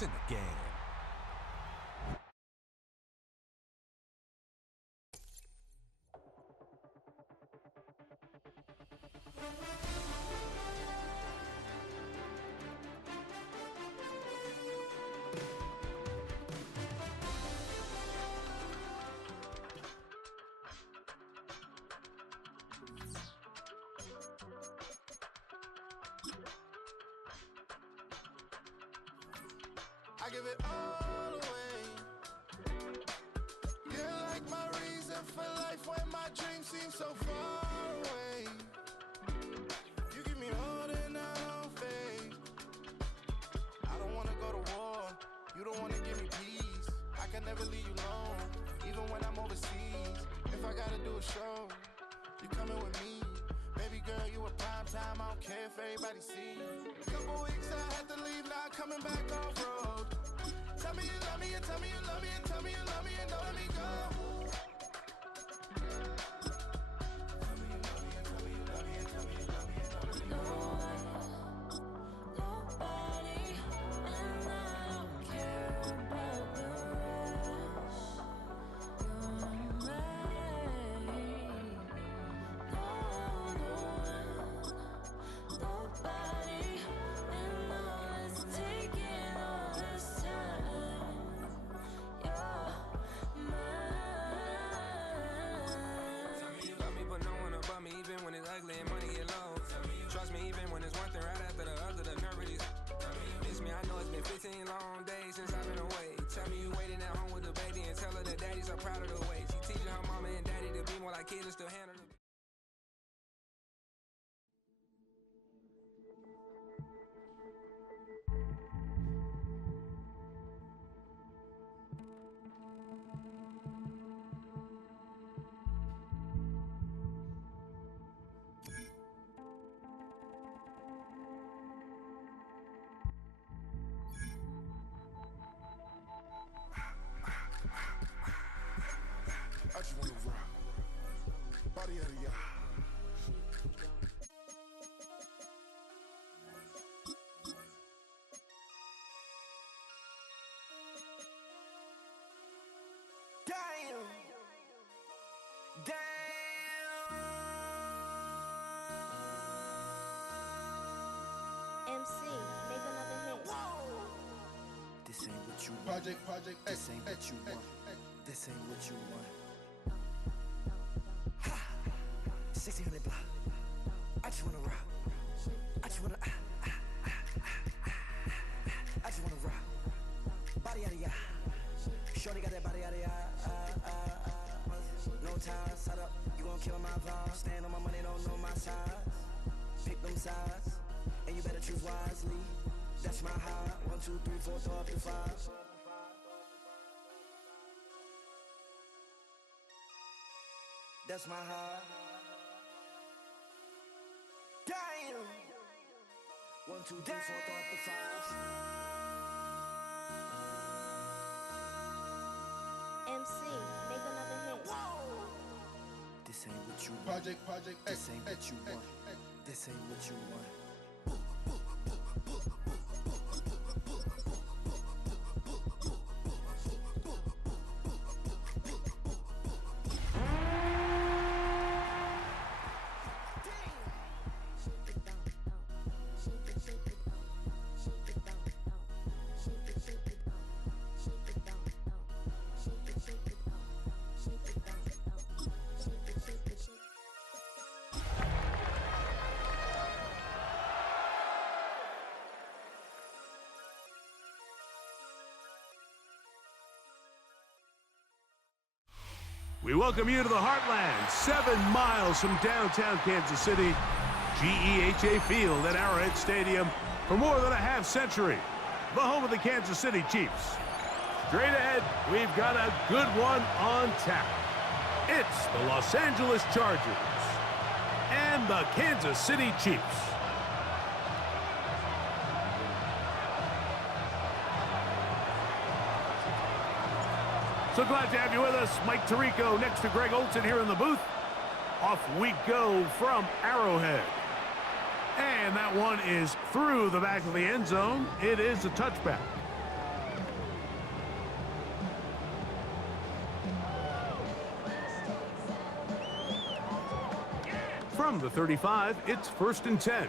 It's in the game. I give it all away. You're like my reason for life when my dreams seem so far away. You give me all and I don't fade. I don't wanna go to war. You don't wanna give me peace. I can never leave you alone, even when I'm overseas. If I gotta do a show, you coming with me. Baby girl, you a prime time. I don't care if everybody sees. Couple weeks I had to leave, now coming back off road. Tell me you love me and tell me you love me and tell me you love me and don't let me go. Tell me you love me and tell me you love me and tell me you love me and don't let me go. Nobody, and I don't care about the rest. You're mine. Nobody, and all it's taking all this time. You're mine. Tell me you love me, but no one above me, even when it's ugly and money get low. Trust me, even when it's one thing right after the other, the nerve of these. Miss me, I know it's been 15 long days since I've been away. Tell me you waiting at home with the baby and tell her that daddy's so proud of the way. She teaching her mama and daddy to be more like kids and still handle the I just wanna rock. Body out of y'all. Damn. MC, make another hit. This ain't what you want. Project, This ain't what you want. This ain't what you want. Ha! 1600 block. I just wanna rock. I just wanna. I just wanna rock. Body out of ya. Shorty got that body out of ya. No time, set up. You gon' kill my vibe. Stand on my money, don't know my size. Pick them sides, and you better choose wisely. That's my high. 1, 2, 3, 4, throw up to 5. That's my high. Damn. 1, 2, 3, 4, throw up to 5. MC, make another hit. This ain't what you want. Project, This ain't what you want. This ain't what you want. We welcome you to the Heartland, 7 miles from downtown Kansas City, GEHA Field at Arrowhead Stadium for more than a half-century, the home of the Kansas City Chiefs. Straight ahead, we've got a good one on tap. It's the Los Angeles Chargers and the Kansas City Chiefs. So glad to have you with us. Mike Tirico next to Greg Olson here in the booth. Off we go from Arrowhead. And that one is through the back of the end zone. It is a touchback. From the 35, it's 1st and 10.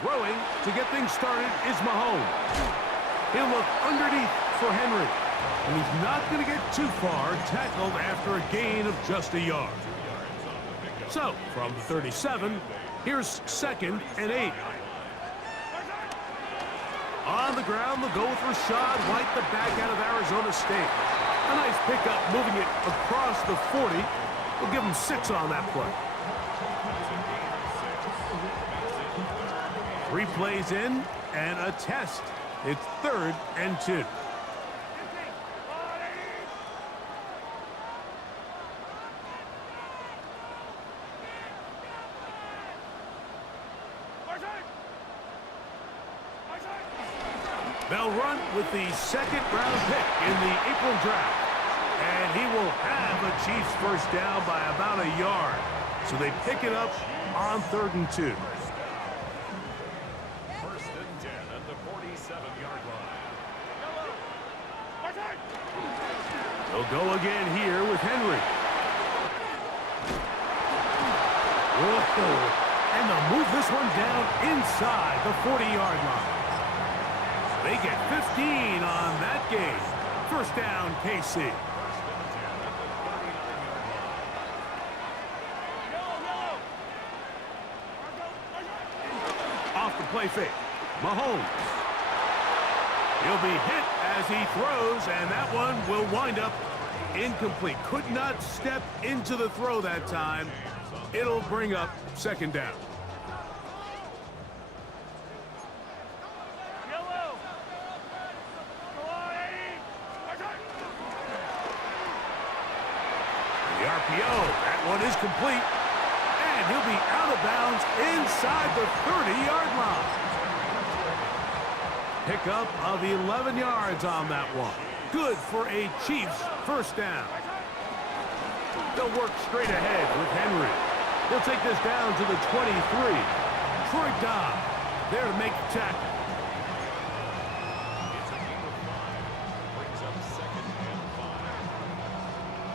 Throwing to get things started is Mahomes. He'll look underneath for Henry. And he's not going to get too far, tackled after a gain of just a yard. So, from the 37, here's 2nd and 8. On the ground, they'll go with Rashad White, the back out of Arizona State. A nice pickup, moving it across the 40. We'll give him 6 on that play. 3 plays in, and a test. It's 3rd and 2. They'll run with the 2nd-round pick in the April draft. And he will have a Chiefs first down by about a yard. So they pick it up on 3rd and 2. 1st and 10 at the 47-yard line. They'll go again here with Henry. Whoa. And they'll move this one down inside the 40-yard line. They get 15 on that game. First down, KC. Off the play fake, Mahomes. He'll be hit as he throws, and that one will wind up incomplete. Could not step into the throw that time. It'll bring up 2nd down. The RPO, that one is complete. And he'll be out of bounds inside the 30-yard line. Pickup of 11 yards on that one. Good for a Chiefs first down. They'll work straight ahead with Henry. He'll take this down to the 23. Troy Dobb there to make the tackle.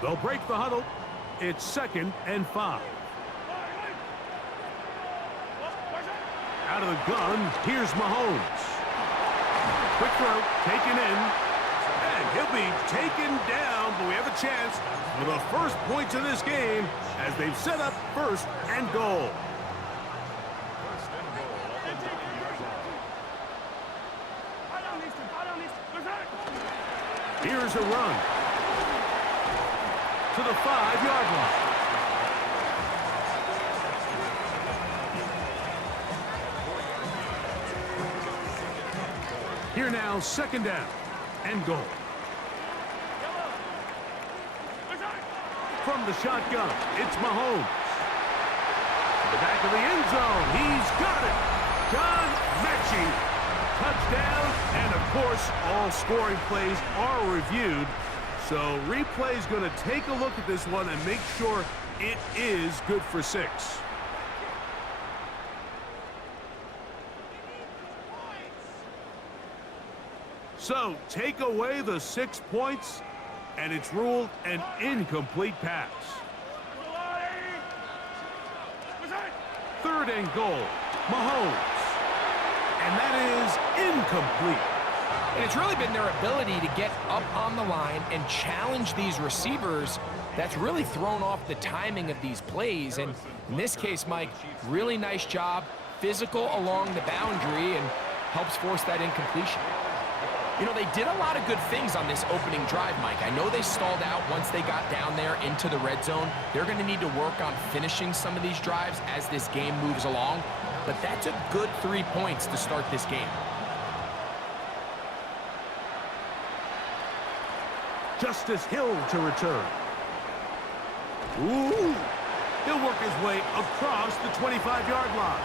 They'll break the huddle. It's 2nd and 5. Out of the gun, here's Mahomes. Quick throw, taken in, and he'll be taken down, but we have a chance for the first points of this game as they've set up 1st and goal. Here's a run to the 5-yard line. Here now, 2nd down and goal. From the shotgun, it's Mahomes. To the back of the end zone, he's got it. John Mechie. Touchdown, and of course, all scoring plays are reviewed. So replay's going to take a look at this one and make sure it is good for 6. So take away the 6 points, and it's ruled an incomplete pass. 3rd and goal, Mahomes. And that is incomplete. And it's really been their ability to get up on the line and challenge these receivers that's really thrown off the timing of these plays. And in this case, Mike, really nice job, physical along the boundary, and helps force that incompletion. You know, they did a lot of good things on this opening drive, Mike. I know they stalled out once they got down there into the red zone. They're going to need to work on finishing some of these drives as this game moves along. But that's a good 3 points to start this game. Justice Hill to return. Ooh! He'll work his way across the 25-yard line.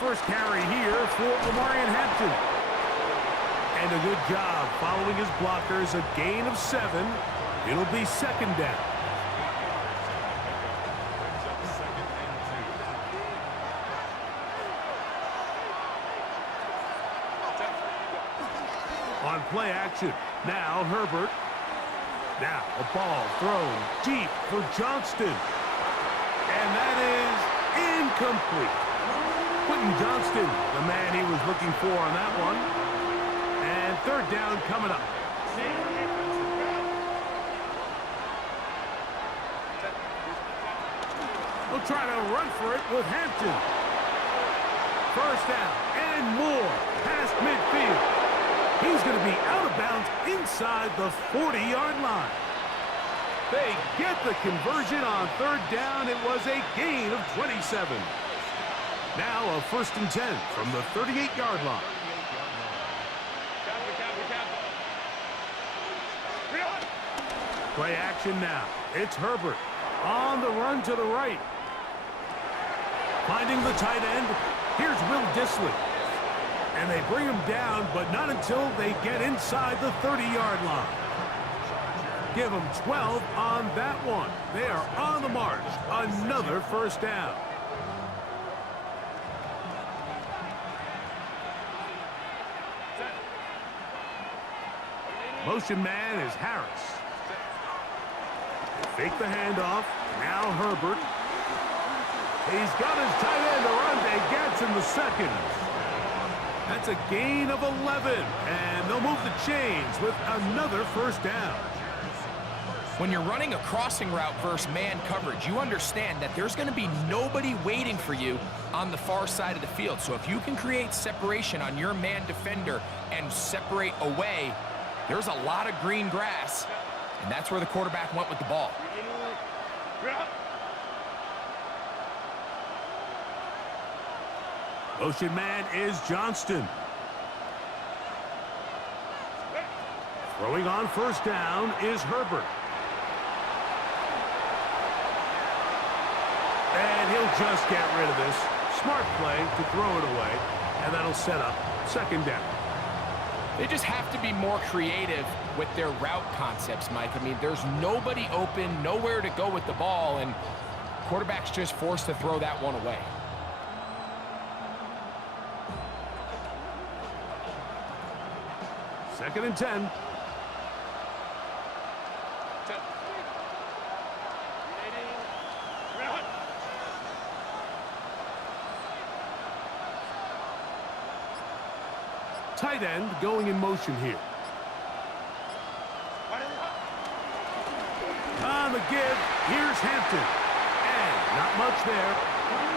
First carry here for Omarion Hampton. And a good job following his blockers. A gain of 7. It'll be second down. On play action. Now Herbert. Now a ball thrown deep for Johnston. And that is incomplete. Quentin Johnston, the man he was looking for on that one. And third down coming up. We'll try to run for it with Hampton. First down and more past midfield. He's going to be out of bounds inside the 40-yard line. They get the conversion on third down. It was a gain of 27. Now a 1st and 10 from the 38-yard line. Play action now. It's Herbert on the run to the right. Finding the tight end. Here's Will Dissly. And they bring him down, but not until they get inside the 30-yard line. Give them 12 on that one. They are on the march. Another first down. Motion man is Harris. Fake the handoff. Now Herbert. He's got his tight end Arante Getz in the second. That's a gain of 11, and they'll move the chains with another first down. When you're running a crossing route versus man coverage, you understand that there's going to be nobody waiting for you on the far side of the field. So if you can create separation on your man defender and separate away, there's a lot of green grass, and that's where the quarterback went with the ball. Motion man is Johnston. Throwing on first down is Herbert. And he'll just get rid of this. Smart play to throw it away, and that'll set up second down. They just have to be more creative with their route concepts, Mike. I mean, there's nobody open, nowhere to go with the ball, and quarterback's just forced to throw that one away. Second and 10. Tight end going in motion here. On the give, here's Hampton. And not much there.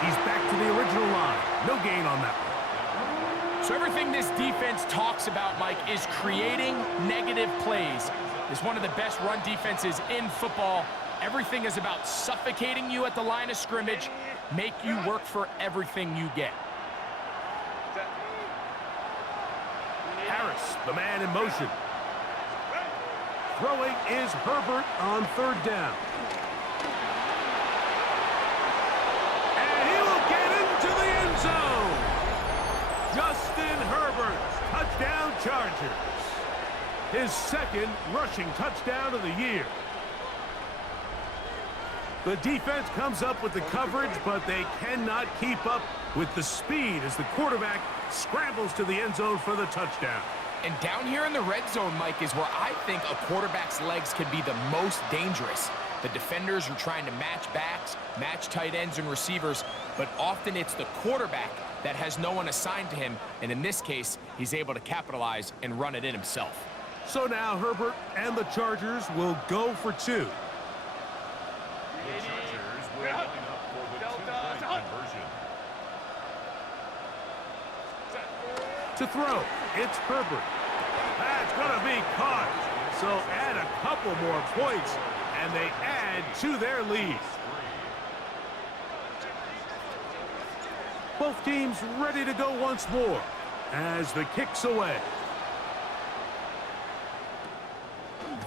He's back to the original line. No gain on that one. So everything this defense talks about, Mike, is creating negative plays. It's one of the best run defenses in football. Everything is about suffocating you at the line of scrimmage, make you work for everything you get. Harris, the man in motion. Throwing is Herbert on third down. And he will get into the end zone. Justin Herbert, touchdown Chargers. His second rushing touchdown of the year. The defense comes up with the coverage, but they cannot keep up with the speed as the quarterback scrambles to the end zone for the touchdown. And down here in the red zone, Mike, is where I think a quarterback's legs can be the most dangerous. The defenders are trying to match backs, match tight ends and receivers, but often it's the quarterback that has no one assigned to him, and in this case, he's able to capitalize and run it in himself. So now Herbert and the Chargers will go for two. The Chargers will line up for the two-point conversion. To throw, it's Herbert. That's going to be caught. So add a couple more points, and they add to their lead. Both teams ready to go once more as the kick's away.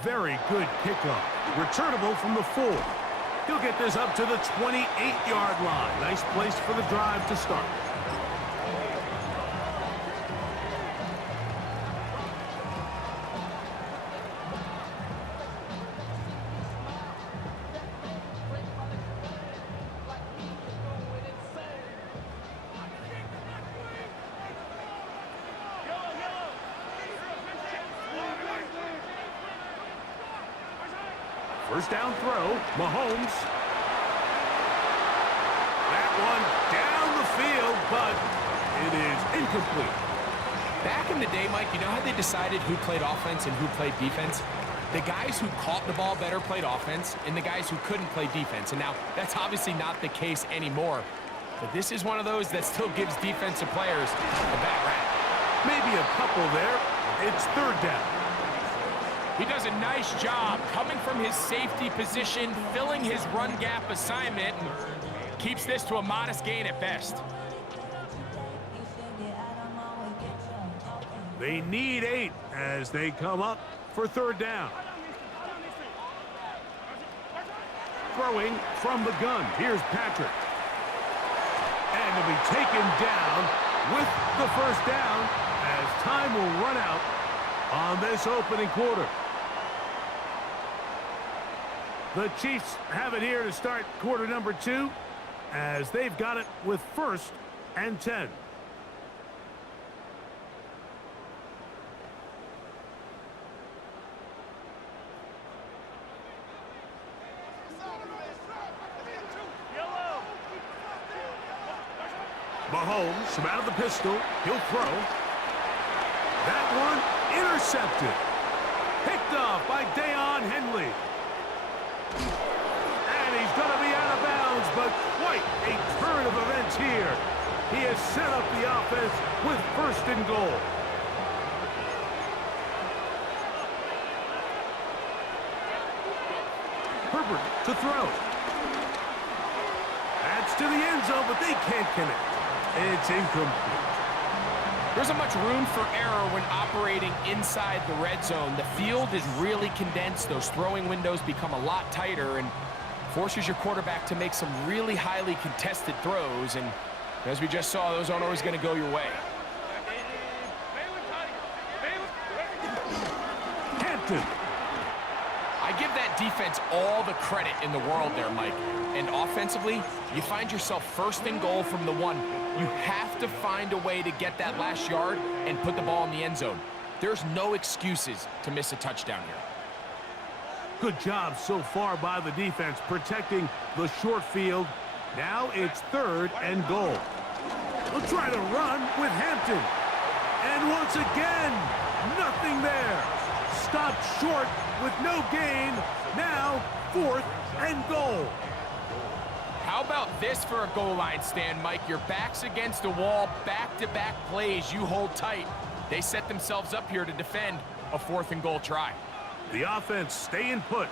Very good kickoff. Returnable from the 4. He'll get this up to the 28-yard line. Nice place for the drive to start. First down throw, Mahomes. That one down the field, but it is incomplete. Back in the day, Mike, you know how they decided who played offense and who played defense? The guys who caught the ball better played offense, and the guys who couldn't play defense. And now, that's obviously not the case anymore. But this is one of those that still gives defensive players a bad rap. Maybe a couple there. It's third down. He does a nice job coming from his safety position, filling his run gap assignment, and keeps this to a modest gain at best. They need 8 as they come up for third down. Throwing from the gun. Here's Patrick. And he'll be taken down with the first down as time will run out on this opening quarter. The Chiefs have it here to start quarter number 2 as they've got it with 1st and 10. Mahomes from out of the pistol. He'll throw. That one intercepted. Picked off by Deion Henley. And he's going to be out of bounds, but quite a turn of events here. He has set up the offense with 1st and goal. Herbert to throw. That's to the end zone, but they can't connect. It's incomplete. There isn't much room for error when operating inside the red zone. The field is really condensed. Those throwing windows become a lot tighter and forces your quarterback to make some really highly contested throws. And as we just saw, those aren't always going to go your way. Hampton. I give that defense all the credit in the world there, Mike. And offensively, you find yourself 1st and goal from the 1. You have to find a way to get that last yard and put the ball in the end zone. There's no excuses to miss a touchdown here. Good job so far by the defense protecting the short field. Now it's 3rd and goal. We'll try to run with Hampton. And once again, nothing there. Stopped short with no gain. Now 4th and goal. How about this for a goal line stand, Mike? Your back's against the wall, back-to-back plays, you hold tight. They set themselves up here to defend a 4th and goal try. The offense staying put.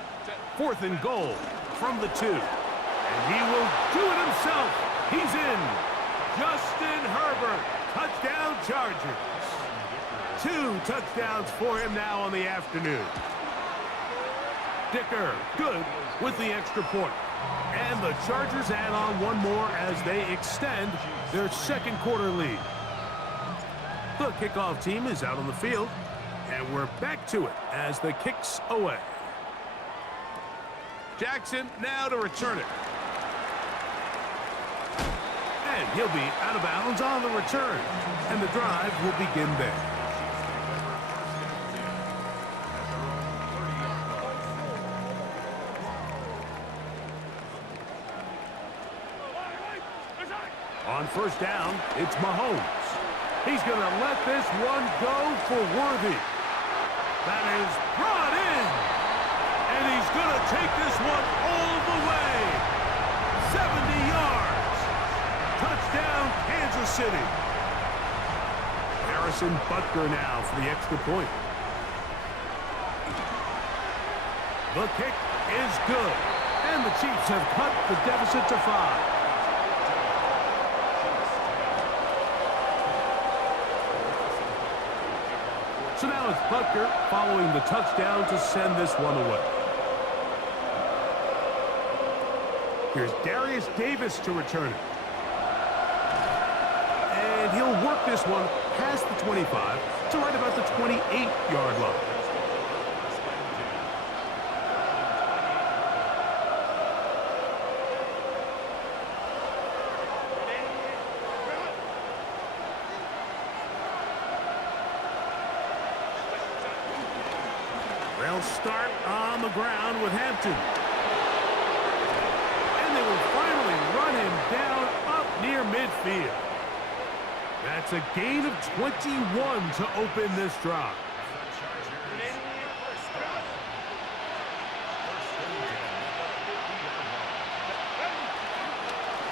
4th and goal from the 2. And he will do it himself. He's in. Justin Herbert, touchdown Chargers. 2 touchdowns for him now on the afternoon. Dicker, good with the extra point. And the Chargers add on one more as they extend their 2nd quarter lead. The kickoff team is out on the field, and we're back to it as the kick's away. Jackson now to return it. And he'll be out of bounds on the return, and the drive will begin there. On first down, it's Mahomes. He's going to let this one go for Worthy. That is brought in. And he's going to take this one all the way. 70 yards. Touchdown, Kansas City. Harrison Butker now for the extra point. The kick is good. And the Chiefs have cut the deficit to 5. So now it's Butker following the touchdown to send this one away. Here's Darius Davis to return it. And he'll work this one past the 25 to right about the 28-yard line. They'll start on the ground with Hampton. It's a gain of 21 to open this drive.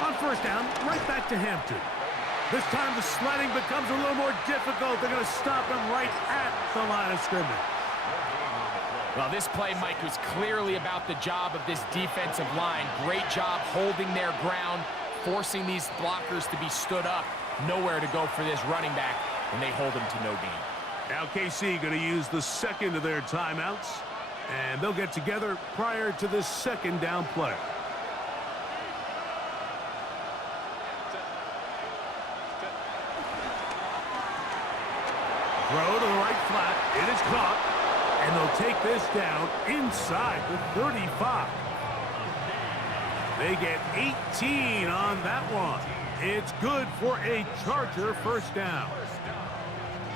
On first down, right back to Hampton. This time the sledding becomes a little more difficult. They're going to stop him right at the line of scrimmage. Well, this play, Mike, was clearly about the job of this defensive line. Great job holding their ground, forcing these blockers to be stood up. Nowhere to go for this running back, and they hold him to no gain. Now KC going to use the second of their timeouts, and they'll get together prior to this second down play. Throw to the right flat. It is caught. And they'll take this down inside the 35. They get 18 on that one. It's good for a Charger first down.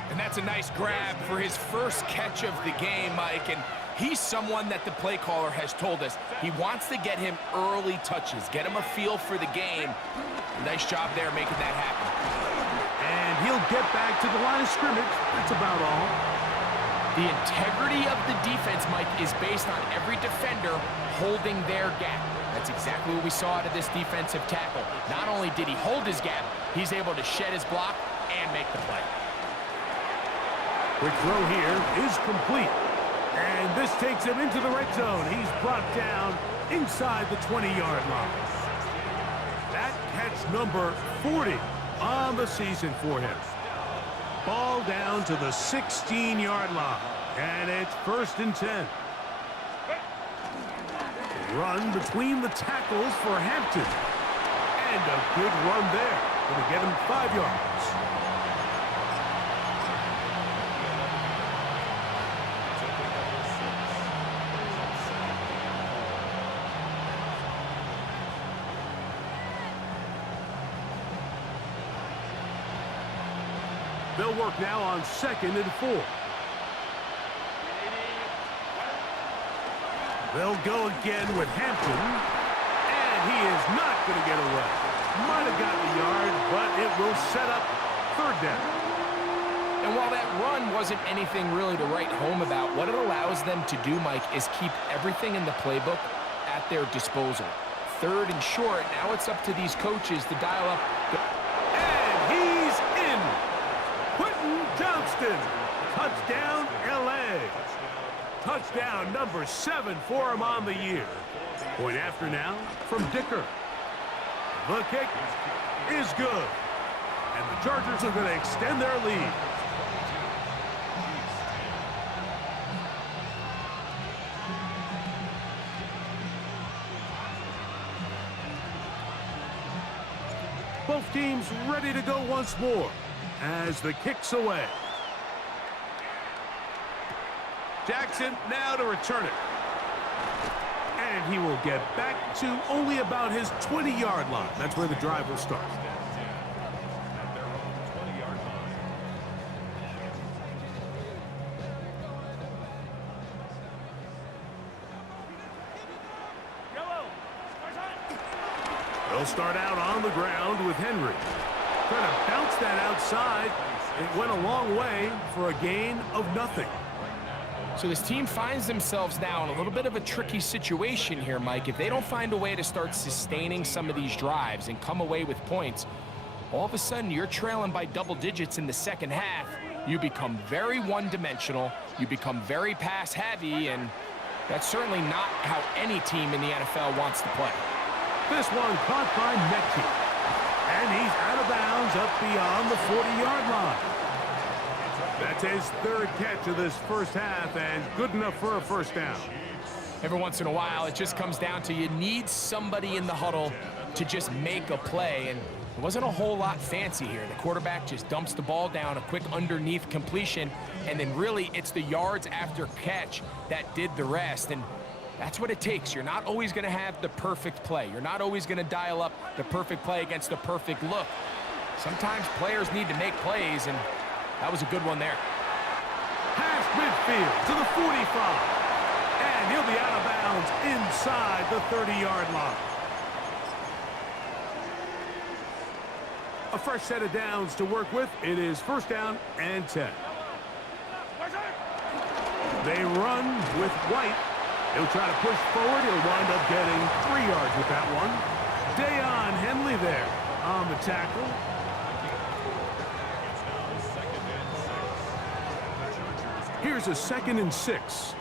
And that's a nice grab for his first catch of the game, Mike. And he's someone that the play caller has told us he wants to get him early touches, get him a feel for the game. Nice job there making that happen. And he'll get back to the line of scrimmage. That's about all. The integrity of the defense, Mike, is based on every defender holding their gap. That's exactly what we saw out of this defensive tackle. Not only did he hold his gap, he's able to shed his block and make the play. Quick throw here is complete. And this takes him into the red zone. He's brought down inside the 20-yard line. That catch number 40 on the season for him. Ball down to the 16-yard line. And it's 1st and 10. Run between the tackles for Hampton. And a good run there. Going to get him 5 yards. They'll work now on 2nd and 4. They'll go again with Hampton. And he is not going to get away. Might have gotten a yard, but it will set up 3rd down. And while that run wasn't anything really to write home about, what it allows them to do, Mike, is keep everything in the playbook at their disposal. 3rd and short, now it's up to these coaches to dial up. And he's in. Johnston, touchdown LA. Touchdown number 7 for him on the year. Point after now from Dicker. The kick is good. And the Chargers are going to extend their lead. Both teams ready to go once more as the kick's away. Jackson now to return it. And he will get back to only about his 20-yard line. That's where the drive will start. At their own 20-yard line. They'll start out on the ground with Henry. Trying to bounce that outside. It went a long way for a gain of nothing. So this team finds themselves now in a little bit of a tricky situation here, Mike. If they don't find a way to start sustaining some of these drives and come away with points, all of a sudden you're trailing by double digits in the second half. You become very one-dimensional. You become very pass-heavy, and that's certainly not how any team in the NFL wants to play. This one caught by Metcalf. And he's out of bounds up beyond the 40-yard line. That's his 3rd catch of this first half, and good enough for a first down. Every once in a while, it just comes down to you need somebody in the huddle to just make a play, and it wasn't a whole lot fancy here. The quarterback just dumps the ball down, a quick underneath completion, and then really it's the yards after catch that did the rest. And that's what it takes. You're not always going to have the perfect play. You're not always going to dial up the perfect play against the perfect look. Sometimes players need to make plays, and that was a good one there. Past midfield to the 45. And he'll be out of bounds inside the 30-yard line. A fresh set of downs to work with. It is first down and 10. They run with White. He'll try to push forward. He'll wind up getting 3 yards with that one. Deion Henley there on the tackle. Here's a 2nd and 6.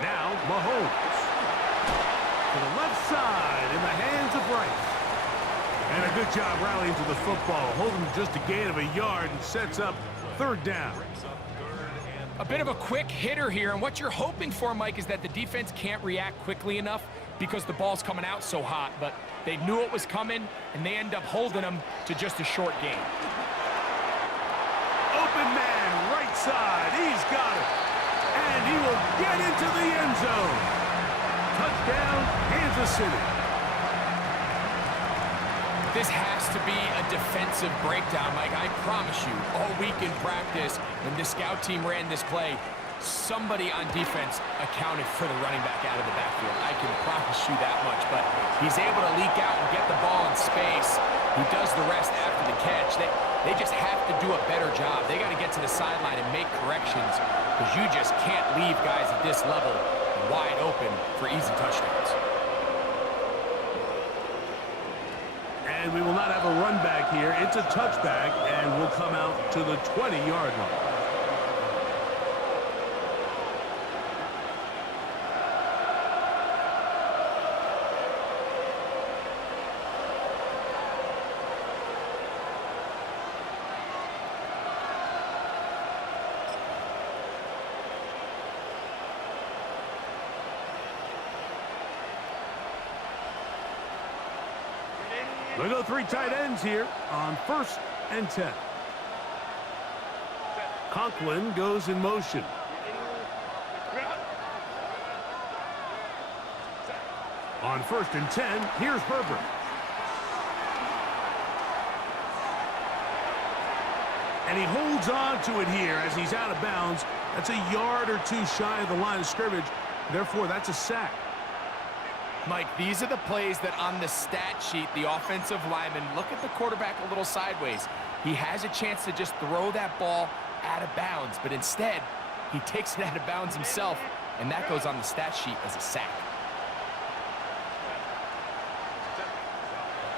Now Mahomes. To the left side in the hands of Rice. And a good job rallying to the football. Holding just a gain of a yard and sets up 3rd down. A bit of a quick hitter here, and what you're hoping for, Mike, is that the defense can't react quickly enough because the ball's coming out so hot, but they knew it was coming, and they end up holding them to just a short gain. Open man, right side, he's got it. And he will get into the end zone. Touchdown, Kansas City. This has to be a defensive breakdown, Mike. I promise you, all week in practice, when the scout team ran this play, somebody on defense accounted for the running back out of the backfield. I can promise you that much, but he's able to leak out and get the ball in space. He does the rest after the catch. They just have to do a better job. They got to get to the sideline and make corrections because you just can't leave guys at this level wide open for easy touchdowns. And we will not have a run back here. It's a touchback, and we'll come out to the 20-yard line. They go 3 tight ends here on 1st and 10. Conklin goes in motion. On 1st and 10, here's Herbert. And he holds on to it here as he's out of bounds. That's a yard or 2 shy of the line of scrimmage. Therefore, that's a sack. Mike, these are the plays that on the stat sheet, the offensive lineman look at the quarterback a little sideways. He has a chance to just throw that ball out of bounds, but instead, he takes it out of bounds himself, and that goes on the stat sheet as a sack.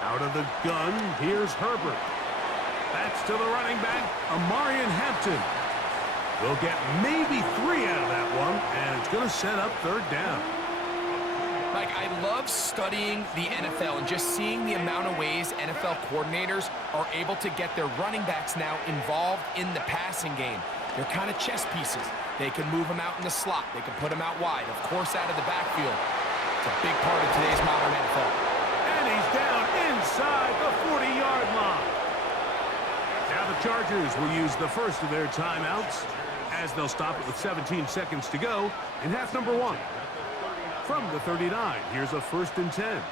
Out of the gun, here's Herbert. That's to the running back, Amarian Hampton. They'll get maybe 3 out of that one, and it's going to set up 3rd down. Mike, I love studying the NFL and just seeing the amount of ways NFL coordinators are able to get their running backs now involved in the passing game. They're kind of chess pieces. They can move them out in the slot. They can put them out wide, of course, out of the backfield. It's a big part of today's modern NFL. And he's down inside the 40-yard line. Now the Chargers will use the first of their timeouts as they'll stop it with 17 seconds to go in half number 1. From the 39, here's a 1st and 10.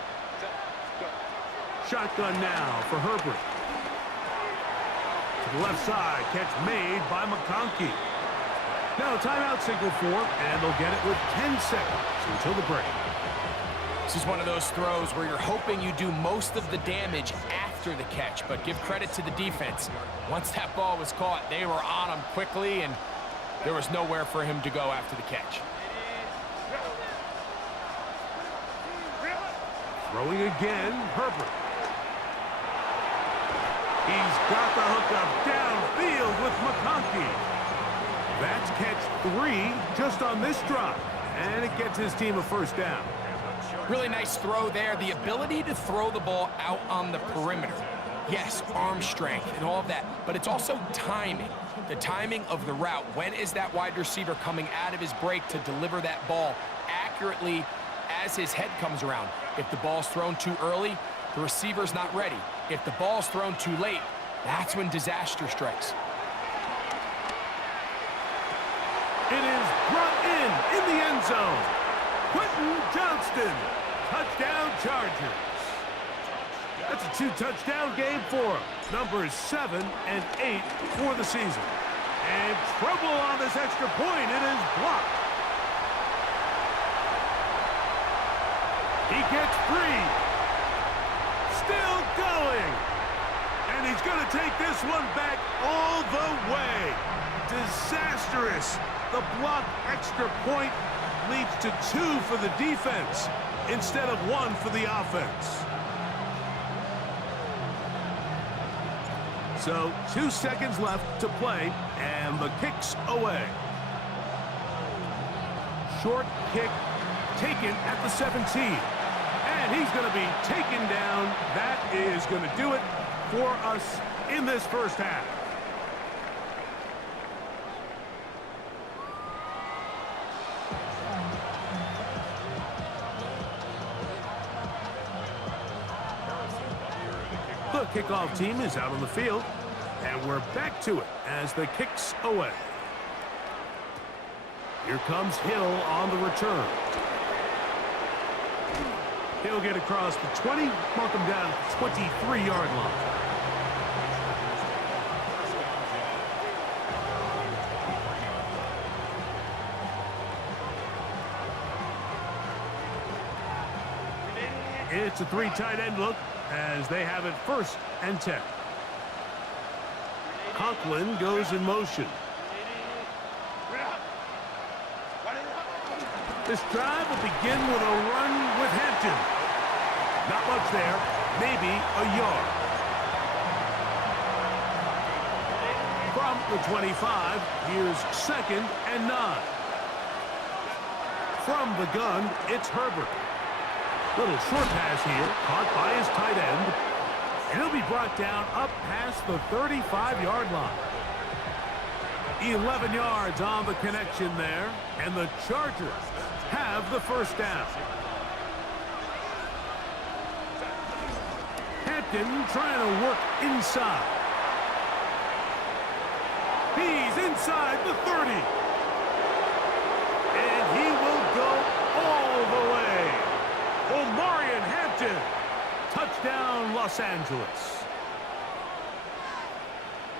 Shotgun now for Herbert. To the left side, catch made by McConkey. Now a timeout signal for, and they'll get it with 10 seconds until the break. This is one of those throws where you're hoping you do most of the damage after the catch, but give credit to the defense. Once that ball was caught, they were on him quickly, and there was nowhere for him to go after the catch. Throwing again, Herbert. He's got the hookup downfield with McConkey. That's catch 3 just on this drop, and it gets his team a 1st down. Really nice throw there. The ability to throw the ball out on the perimeter. Yes, arm strength and all of that, but it's also timing. The timing of the route. When is that wide receiver coming out of his break to deliver that ball accurately as his head comes around? If the ball's thrown too early, the receiver's not ready. If the ball's thrown too late, that's when disaster strikes. It is brought in the end zone. Quentin Johnston, touchdown Chargers. That's a 2-touchdown game for him. Numbers 7 and 8 for the season. And trouble on this extra point. It is blocked. He gets free. Still going. And he's going to take this one back all the way. Disastrous. The blocked extra point leads to 2 for the defense instead of 1 for the offense. So 2 seconds left to play, and the kick's away. Short kick taken at the 17. And he's going to be taken down. That is going to do it for us in this first half. The kickoff team is out on the field, and we're back to it as the kick's away. Here comes Hill on the return. He'll get across the 20, mark him down at the 23-yard line. It's a 3 tight end look as they have it 1st and 10. Conklin goes in motion. This drive will begin with a run with Hampton. Not much there, maybe a yard. From the 25, here's 2nd and 9. From the gun, it's Herbert. Little short pass here, caught by his tight end. And he'll be brought down up past the 35-yard line. 11 yards on the connection there, and the Chargers have the first down. Hampton trying to work inside. He's inside the 30. And he will go all the way. Omarion Hampton. Touchdown, Los Angeles.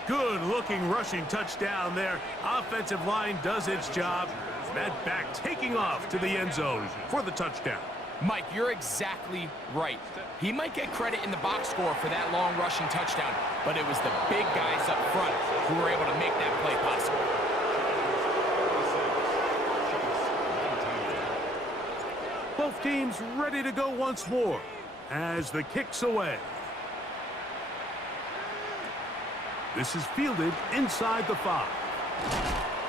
Good-looking rushing touchdown there. Offensive line does its job. That back taking off to the end zone for the touchdown. Mike, you're exactly right. He might get credit in the box score for that long rushing touchdown, but it was the big guys up front who were able to make that play possible. Both teams ready to go once more as the kick's away. This is fielded inside the 5.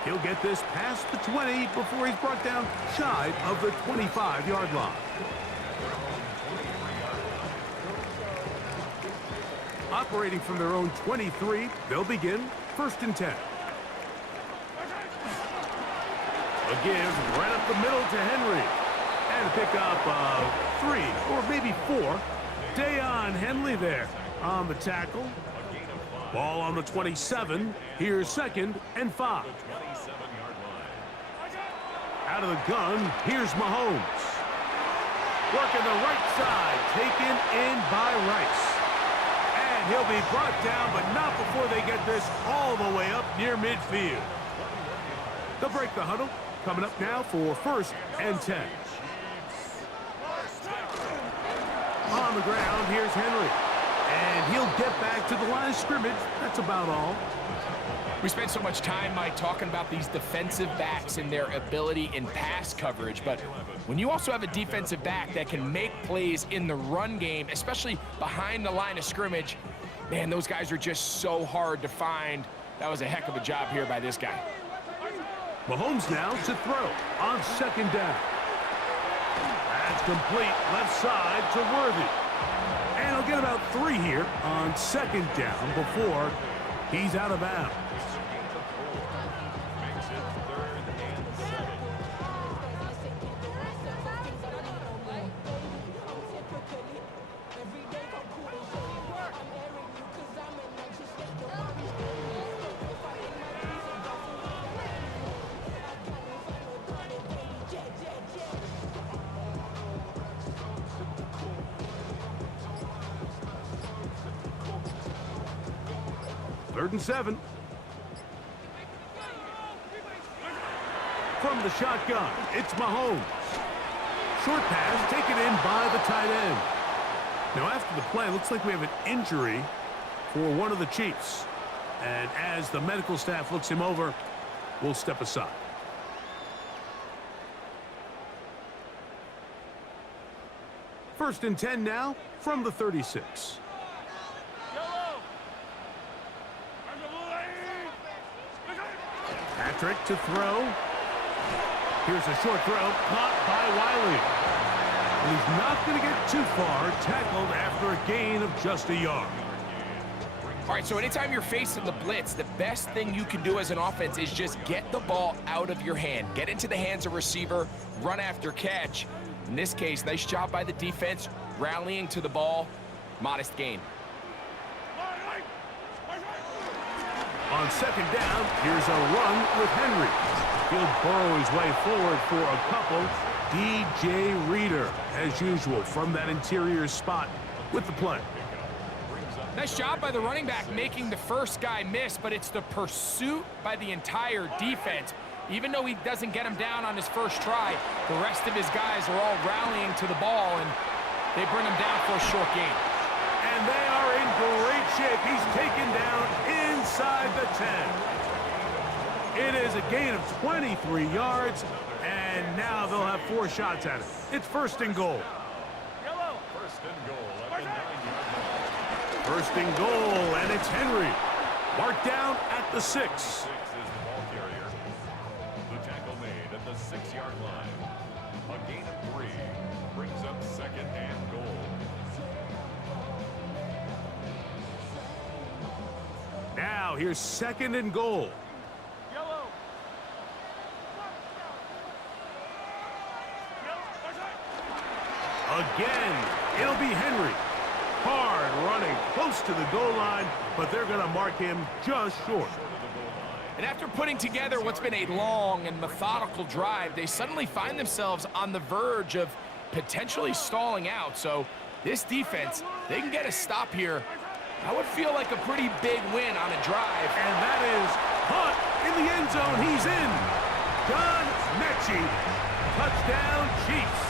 He'll get this past the 20 before he's brought down shy of the 25-yard line. Operating from their own 23, they'll begin 1st and 10. A give right up the middle to Henry. And a pick up 3 or maybe 4. Dayon Henley there on the tackle. Ball on the 27. Here's 2nd and 5. Out of the gun, here's Mahomes. Working the right side, taken in by Rice. And he'll be brought down, but not before they get this all the way up near midfield. They'll break the huddle. Coming up now for 1st and 10. On the ground, here's Henry. And he'll get back to the line of scrimmage. That's about all. We spent so much time, Mike, talking about these defensive backs and their ability in pass coverage. But when you also have a defensive back that can make plays in the run game, especially behind the line of scrimmage, man, those guys are just so hard to find. That was a heck of a job here by this guy. Mahomes now to throw on 2nd down. That's complete left side to Worthy. And he'll get about 3 here on 2nd down before he's out of bounds. Third and 7. From the shotgun, it's Mahomes. Short pass taken in by the tight end. Now after the play, looks like we have an injury for one of the Chiefs. And as the medical staff looks him over, we'll step aside. First and 10 now from the 36. Patrick to throw. Here's a short throw, caught by Wiley. He's not going to get too far, tackled after a gain of just a yard. All right, so anytime you're facing the blitz, the best thing you can do as an offense is just get the ball out of your hand. Get into the hands of receiver, run after catch. In this case, nice job by the defense, rallying to the ball. Modest gain. On second down, here's a run with Henry. He'll burrow his way forward for a couple. DJ Reader, as usual, from that interior spot with the play. Nice job by the running back making the first guy miss, but it's the pursuit by the entire defense. Even though he doesn't get him down on his first try, the rest of his guys are all rallying to the ball, and they bring him down for a short gain. And they are in great shape. He's taken down inside the 10. It is a gain of 23 yards, and now they'll have 4 shots at it. It's first and goal. First and goal at the 9-yard line. First and goal, and it's Henry. Marked down at the 6. 6 is the ball carrier. The tackle made at the 6-yard line. A gain of 3 brings up second and goal. Now here's second and goal. Again, it'll be Henry. Hard running close to the goal line, but they're going to mark him just short. And after putting together what's been a long and methodical drive, they suddenly find themselves on the verge of potentially stalling out. So this defense, they can get a stop here. That would feel like a pretty big win on a drive. And that is caught in the end zone. He's in. John Mechie. Touchdown, Chiefs.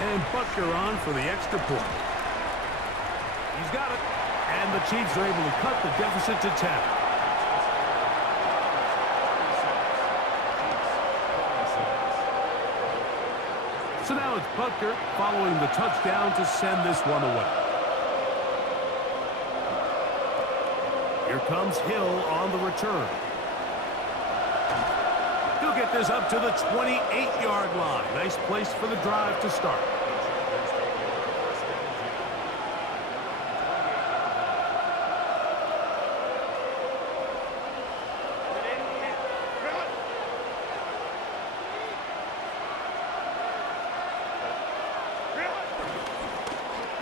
And Butker on for the extra point. He's got it. And the Chiefs are able to cut the deficit to 10. So now it's Butker following the touchdown to send this one away. Here comes Hill on the return. He'll get this up to the 28-yard line. Nice place for the drive to start.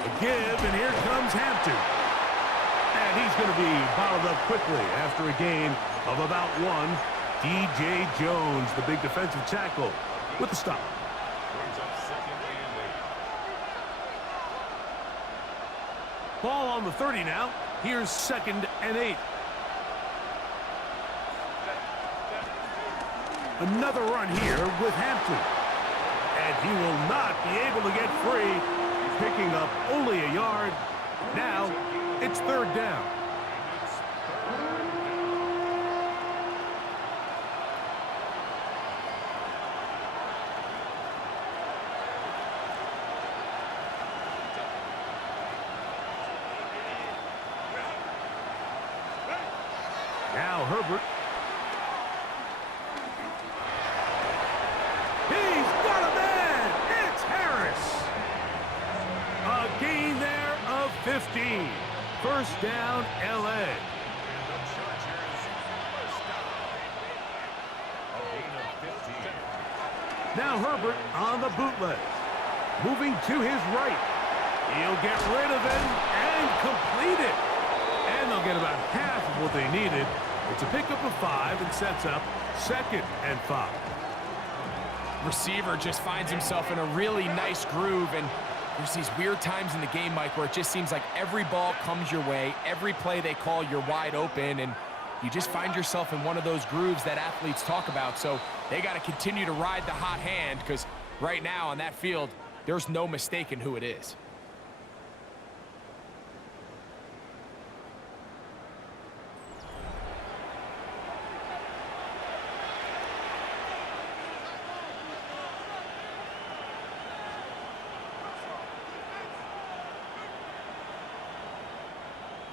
The give, and here comes Hampton. And he's going to be bottled up quickly after a gain of about 1. DJ Jones, the big defensive tackle, with the stop. Brings up second and 8. Ball on the 30 now. Here's second and 8. Another run here with Hampton. And he will not be able to get free, picking up only a yard. Now it's third down. Now Herbert. He's got a man. It's Harris. A gain there of 15. First down, L.A. And the Chargers first down. A gain of 15. Now Herbert on the bootleg. Moving to his right. He'll get rid of it and complete it. And they'll get about half of what they needed. It's a pickup of 5 and sets up second and 5. Receiver just finds himself in a really nice groove, and there's these weird times in the game, Mike, where it just seems like every ball comes your way, every play they call, you're wide open, and you just find yourself in one of those grooves that athletes talk about. So they got to continue to ride the hot hand, because right now on that field, there's no mistaking who it is.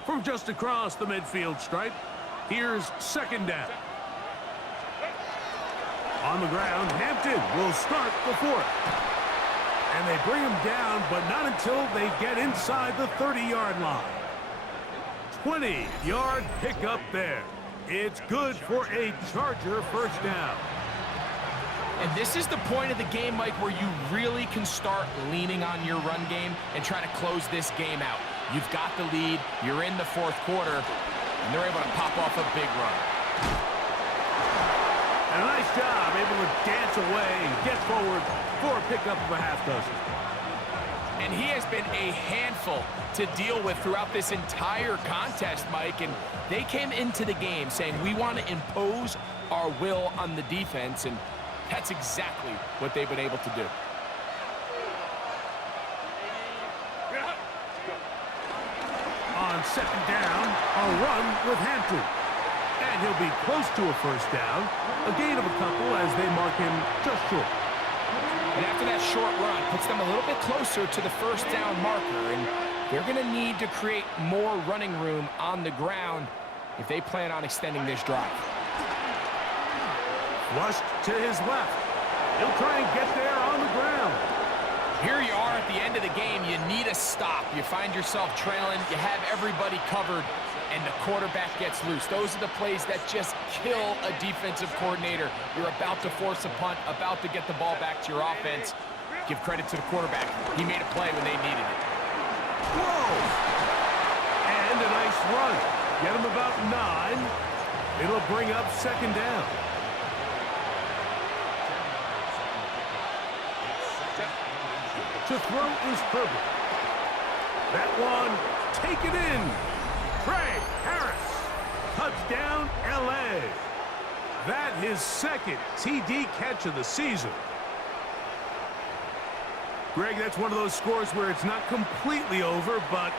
From just across the midfield stripe, here's second down. On the ground, Hampton will start the fourth. And they bring him down, but not until they get inside the 30-yard line. 20-yard pickup there. It's good for a Charger first down. And this is the point of the game, Mike, where you really can start leaning on your run game and try to close this game out. You've got the lead, you're in the fourth quarter, and they're able to pop off a big run. And a nice job, able to dance away and get forward for a pickup of a half dozen. And he has been a handful to deal with throughout this entire contest, Mike, and they came into the game saying, we want to impose our will on the defense, and that's exactly what they've been able to do. On second down, a run with Hampton. And he'll be close to a first down. A gain of a couple as they mark him just short. And after that short run, puts them a little bit closer to the first down marker. And they're going to need to create more running room on the ground if they plan on extending this drive. Flushed to his left. He'll try and get there on the ground. Here you are at the end of the game. You need a stop. You find yourself trailing. You have everybody covered, and the quarterback gets loose. Those are the plays that just kill a defensive coordinator. You're about to force a punt, about to get the ball back to your offense. Give credit to the quarterback. He made a play when they needed it. Whoa! And a nice run. Get him about 9. It'll bring up second down. To throw is Herbert. That one, taken in. Craig Harris. Touchdown, L.A. That his second TD catch of the season. Greg, that's one of those scores where it's not completely over, but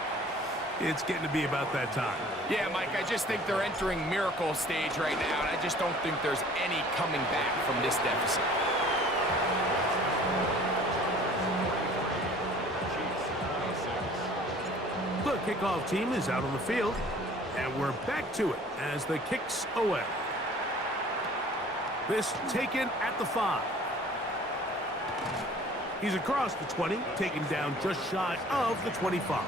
it's getting to be about that time. Yeah, Mike, I just think they're entering miracle stage right now, and I just don't think there's any coming back from this deficit. The kickoff team is out on the field, and we're back to it as the kick's away. This taken at the 5. He's across the 20, taken down just shy of the 25.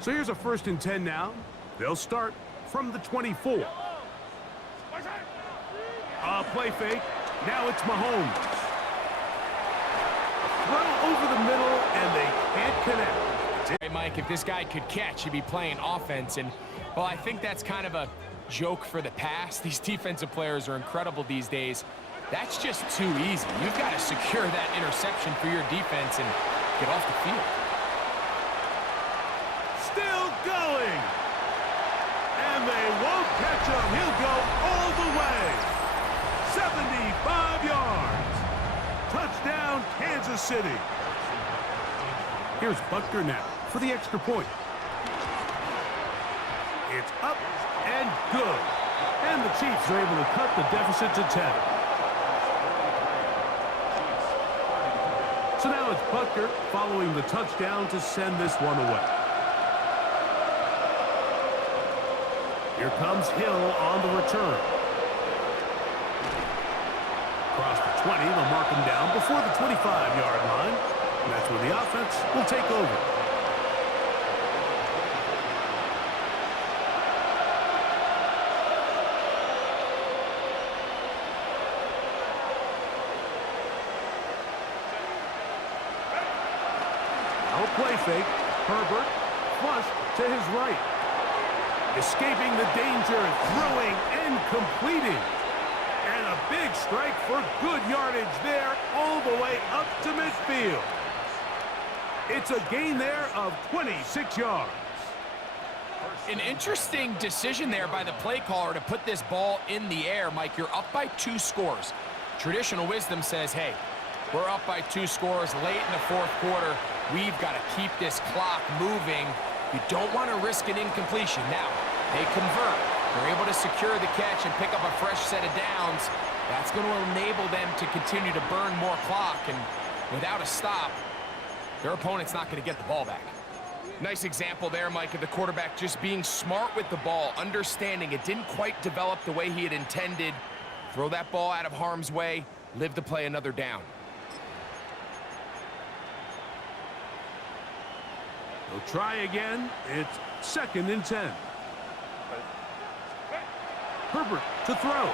So here's a 1st and 10 now. They'll start from the 24. A play fake. Now it's Mahomes. Throw over the middle, and they can't connect. Hey, Mike, if this guy could catch, he'd be playing offense. And, well, I think that's kind of a joke for the past. These defensive players are incredible these days. That's just too easy. You've got to secure that interception for your defense and get off the field. Still going. And they won't catch him. He'll go all the way. 75 yards. Touchdown, Kansas City. Here's Butker now for the extra point. It's up and good. And the Chiefs are able to cut the deficit to 10. So now it's Butker following the touchdown to send this one away. Here comes Hill on the return. Across the 20, they'll mark him down before the 25-yard line. And that's where the offense will take over. Now a play fake. Herbert flushed to his right. Escaping the danger, throwing and completing. And a big strike for good yardage there all the way up to midfield. It's a gain there of 26 yards. An interesting decision there by the play caller to put this ball in the air. Mike, you're up by 2 scores. Traditional wisdom says, hey, we're up by 2 scores late in the 4th quarter. We've got to keep this clock moving. You don't want to risk an incompletion. Now, they convert. They're able to secure the catch and pick up a fresh set of downs. That's going to enable them to continue to burn more clock, and without a stop, their opponent's not going to get the ball back. Nice example there, Mike, of the quarterback just being smart with the ball, understanding it didn't quite develop the way he had intended. Throw that ball out of harm's way, live to play another down. They'll try again. It's 2nd and 10. Herbert to throw.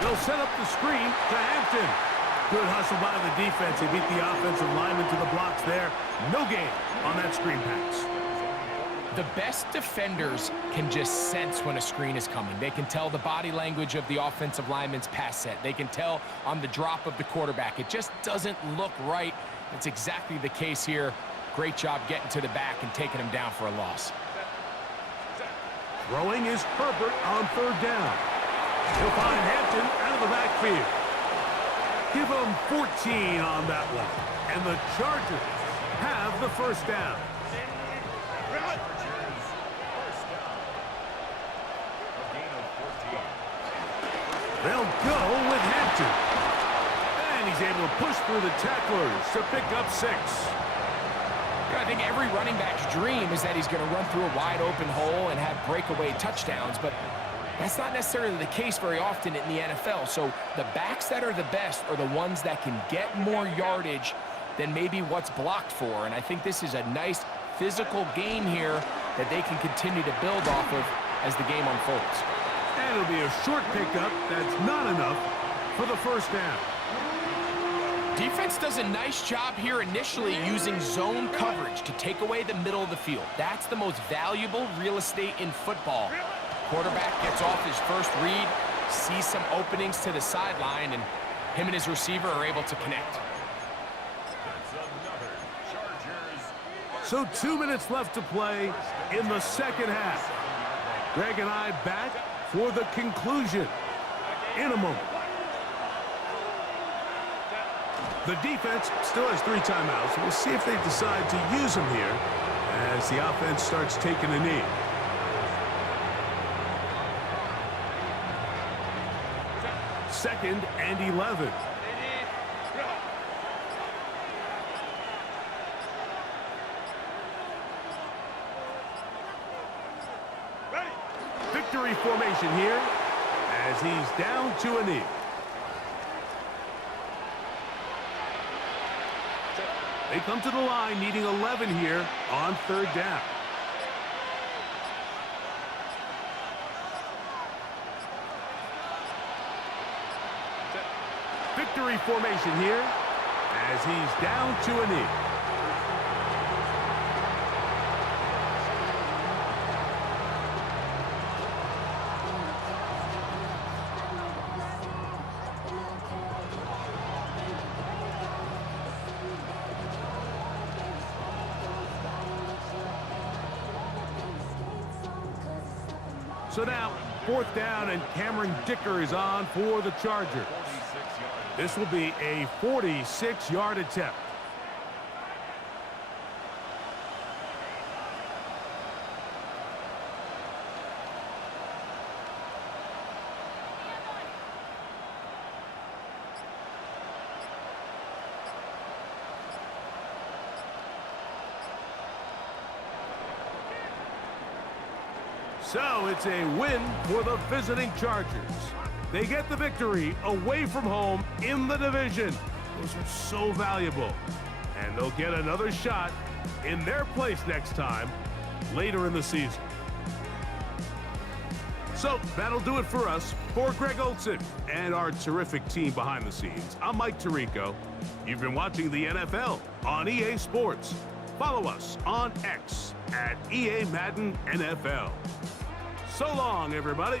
They'll set up the screen to Hampton. Good hustle by the defense. He beat the offensive lineman to the blocks there. No gain on that screen pass. The best defenders can just sense when a screen is coming. They can tell the body language of the offensive lineman's pass set. They can tell on the drop of the quarterback. It just doesn't look right. It's exactly the case here. Great job getting to the back and taking him down for a loss. Throwing is Herbert on 3rd down. He'll find Hampton out of the backfield. Give them 14 on that one. And the Chargers have the 1st down. They'll go with Hampton. And he's able to push through the tacklers to pick up 6. I think every running back's dream is that he's going to run through a wide open hole and have breakaway touchdowns, but that's not necessarily the case very often in the NFL. So the backs that are the best are the ones that can get more yardage than maybe what's blocked for. And I think this is a nice physical game here that they can continue to build off of as the game unfolds. And it'll be a short pickup. That's not enough for the 1st down. Defense does a nice job here initially using zone coverage to take away the middle of the field. That's the most valuable real estate in football. Quarterback gets off his first read, sees some openings to the sideline, and him and his receiver are able to connect. So 2 minutes left to play in the 2nd half. Greg and I back for the conclusion in a moment. The defense still has 3 timeouts. We'll see if they decide to use them here as the offense starts taking a knee. Second and 11. Victory formation here as he's down to a knee. They come to the line needing 11 here on 3rd down. Victory formation here as he's down to a knee. So now, 4th down, and Cameron Dicker is on for the Chargers. This will be a 46-yard attempt. So it's a win for the visiting Chargers. They get the victory away from home in the division. Those are so valuable. And they'll get another shot in their place next time later in the season. So that'll do it for us. For Greg Olson and our terrific team behind the scenes, I'm Mike Tirico. You've been watching the NFL on EA Sports. Follow us on X at EA Madden NFL. So long, everybody.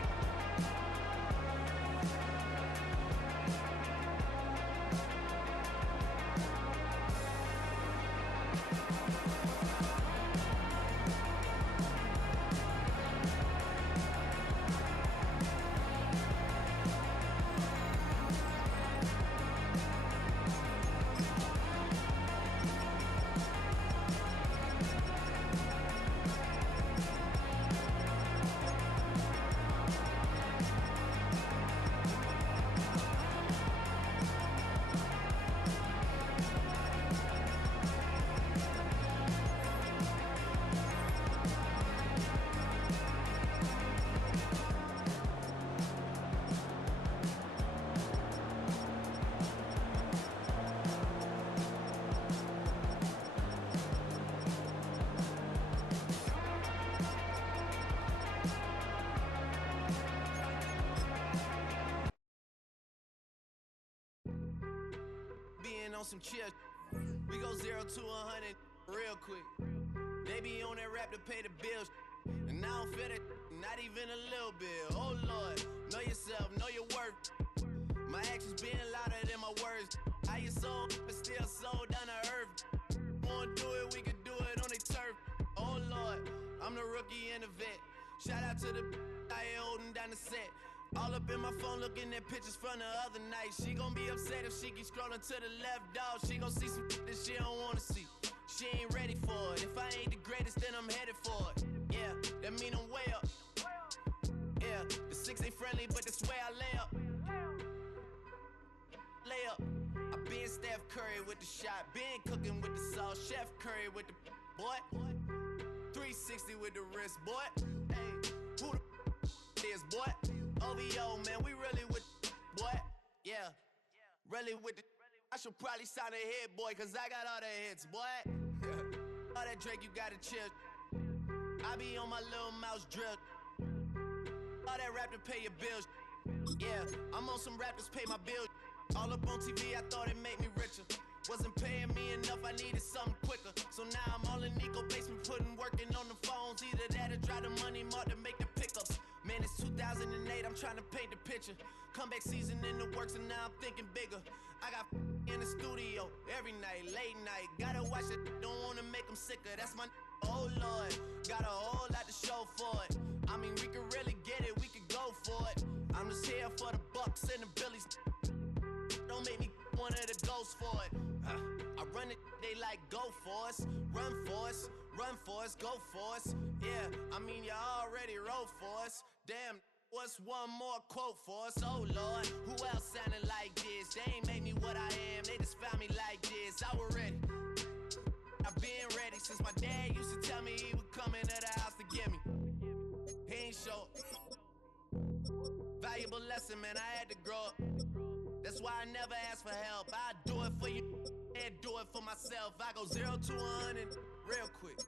on some chill. We go 0 to 100 real quick. They be on that rap to pay the bills. And I don't feel it, not even a little bit. Oh Lord, know yourself, know your worth. My actions being louder than my words. How you soul, but still soul down to earth. Wanna do it, we can do it on the turf. Oh Lord, I'm the rookie and the vet. Shout out to the I ain't holding down the set. All up in my phone looking at pictures from the other night. She gon' be upset if she keep scrolling to the left, dog. She gon' see some that she don't wanna see. She ain't ready for it. If I ain't the greatest, then I'm headed for it. Yeah, that mean I'm way up. Yeah, the 6 ain't friendly, but that's where I lay up. Lay up. I been Steph Curry with the shot. Been cooking with the sauce. Chef Curry with the boy. 360 with the wrist, boy. Hey, who the is, boy? OVO, man, we really with boy. Yeah, really with the. I should probably sign a hit, boy, cause I got all the hits, boy. All that Drake, you gotta chill. I be on my little mouse drip. All that rap to pay your bills. Yeah, I'm on some rap to pay my bills. All up on TV, I thought it made me richer. Wasn't paying me enough, I needed something quicker. So now I'm all in Nico basement, working on the phones. Either that or try the money mark to make the pickups. Man, it's 2008, I'm trying to paint the picture. Comeback season in the works and now I'm thinking bigger. I got in the studio every night, late night. Gotta watch it, don't wanna make them sicker. That's my oh Lord, got a whole lot to show for it. I mean, we could really get it, we could go for it. I'm just here for the Bucks and the Billies. Don't make me one of the ghosts for it. I run it, they like go for us, run for us, run for us, go for us. Yeah, I mean you already wrote for us. Damn, what's one more quote for us? Oh Lord, who else sounded like this? They ain't made me what I am, they just found me like this. I was ready, I've been ready since my dad used to tell me he would come into the house to get me. He ain't show valuable lesson, man, I had to grow up. That's why I never ask for help. I do it for you and do it for myself. I go 0 to 100 real quick.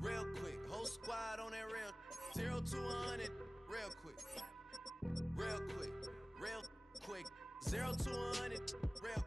Real quick. Whole squad on that real. 0 to 100 real quick. Real quick. Real quick. 0 to 100 real